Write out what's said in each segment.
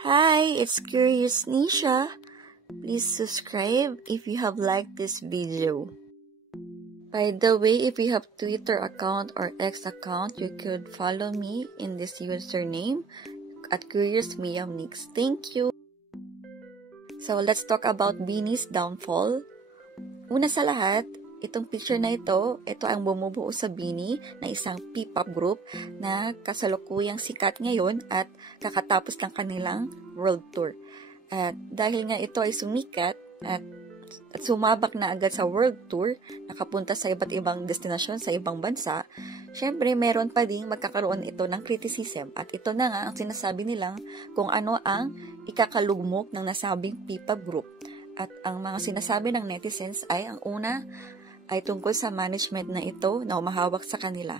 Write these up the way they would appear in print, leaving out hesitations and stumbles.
Hi, it's Curious Nisha. Please subscribe if you have liked this video. By the way, if you have Twitter account or X account, you could follow me in this username at Curious Mix. Thank you. So let's talk about BINI's downfall. Una sa lahat, itong picture na ito ang bumubuo sa BINI na isang P-pop group na kasalukuyang sikat ngayon at kakatapos ng kanilang world tour. At dahil nga ito ay sumikat at sumabak na agad sa world tour, nakapunta sa iba't ibang destinasyon sa ibang bansa, syempre meron pa ding magkakaroon ito ng criticism. At ito na nga ang sinasabi nilang kung ano ang ikakalugmok ng nasabing P-pop group. At ang mga sinasabi ng netizens ay ang una ay tungkol sa management na ito na umahawak sa kanila.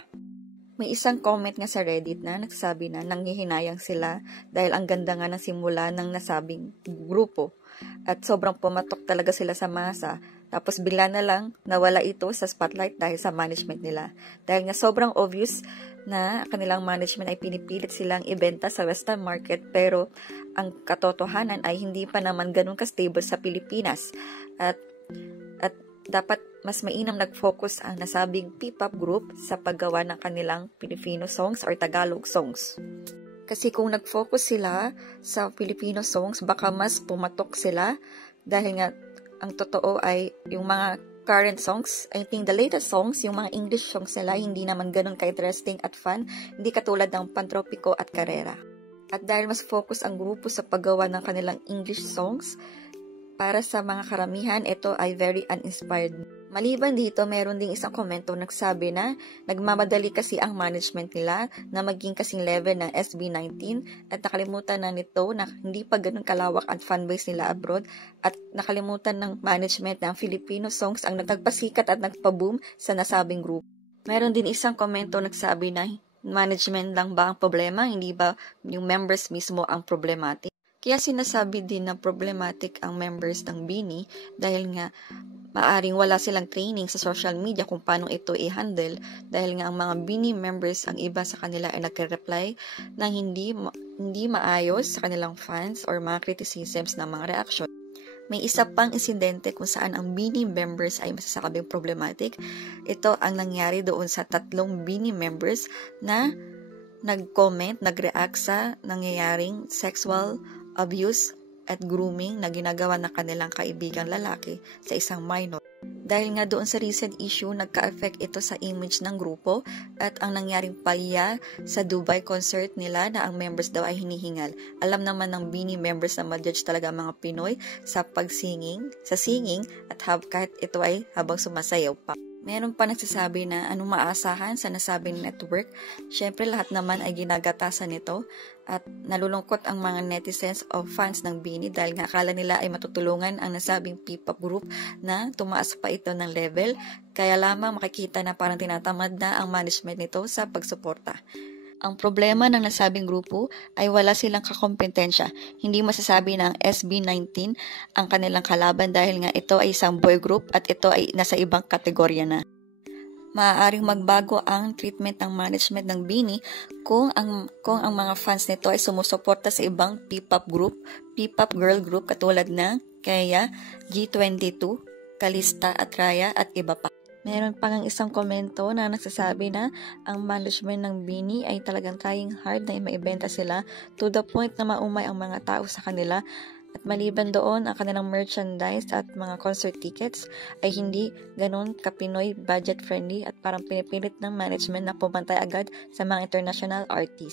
May isang comment nga sa Reddit na nagsasabi na nanghihinayang sila dahil ang ganda nga ng simula ng nasabing grupo at sobrang pumatok talaga sila sa masa, tapos bigla na lang nawala ito sa spotlight dahil sa management nila. Dahil nga sobrang obvious na kanilang management ay pinipilit silang ibenta sa Western market, pero ang katotohanan ay hindi pa naman ganun ka-stable sa Pilipinas at dapat mas mainam nag-focus ang nasabing P-pop group sa paggawa ng kanilang Filipino songs or Tagalog songs. Kasi kung nag-focus sila sa Filipino songs, baka mas pumatok sila dahil nga ang totoo ay yung mga current songs, I think the latest songs, yung mga English songs nila, hindi naman ganun ka-interesting at fun, hindi katulad ng Pantropico at Carrera. At dahil mas focus ang grupo sa paggawa ng kanilang English songs, para sa mga karamihan, ito ay very uninspired. Maliban dito, meron ding isang komento nagsabi na nagmamadali kasi ang management nila na maging kasing level ng SB19 at nakalimutan na nito na hindi pa ganun kalawak ang fanbase nila abroad at nakalimutan ng management na ang Filipino songs ang nagpasikat at nagpa-boom sa nasabing group. Meron din isang komento nagsabi na management lang ba ang problema, hindi ba yung members mismo ang problematic? Kaya sinasabi din na problematic ang members ng BINI dahil nga maaring wala silang training sa social media kung paano ito i-handle dahil nga ang mga BINI members, ang iba sa kanila ay nagre-reply ng hindi maayos sa kanilang fans or mga criticisms ng mga reaction. May isa pang insidente kung saan ang BINI members ay masasabing problematic. Ito ang nangyari doon sa 3 BINI members na nag-comment, nag-react sa nangyayaring sexual abuse at grooming na ginagawa ng kanilang kaibigang lalaki sa isang minor. Dahil nga doon sa recent issue, nagka-affect ito sa image ng grupo at ang nangyaring palya sa Dubai concert nila na ang members daw ay hinihingal. Alam naman ng BINI members na ma-judge talaga ang mga Pinoy sa singing at kahit ito ay habang sumasayaw pa. Meron pa nagsasabi na anong maasahan sa nasabing network. Syempre lahat naman ay ginagatasan nito at nalulungkot ang mga netizens o fans ng BINI dahil nga akala nila ay matutulungan ang nasabing P-pop group na tumaas pa ito ng level. Kaya lamang makikita na parang tinatamad na ang management nito sa pagsuporta. Ang problema ng nasabing grupo ay wala silang kakompetensya. Hindi masasabi na ang SB19 ang kanilang kalaban dahil nga ito ay isang boy group at ito ay nasa ibang kategorya na. Maaaring magbago ang treatment ng management ng BINI kung ang mga fans nito ay sumusuporta sa ibang P-pop group, P-pop girl group katulad ng Kaya, G22, Kalista at Raya at iba pa. Meron pa ng isang komento na nagsasabi na ang management ng BINI ay talagang trying hard na maibenta sila to the point na maumay ang mga tao sa kanila. At maliban doon, ang kanilang merchandise at mga concert tickets ay hindi ganun ka-Pinoy budget friendly at parang pinipilit ng management na pumantay agad sa mga international artists.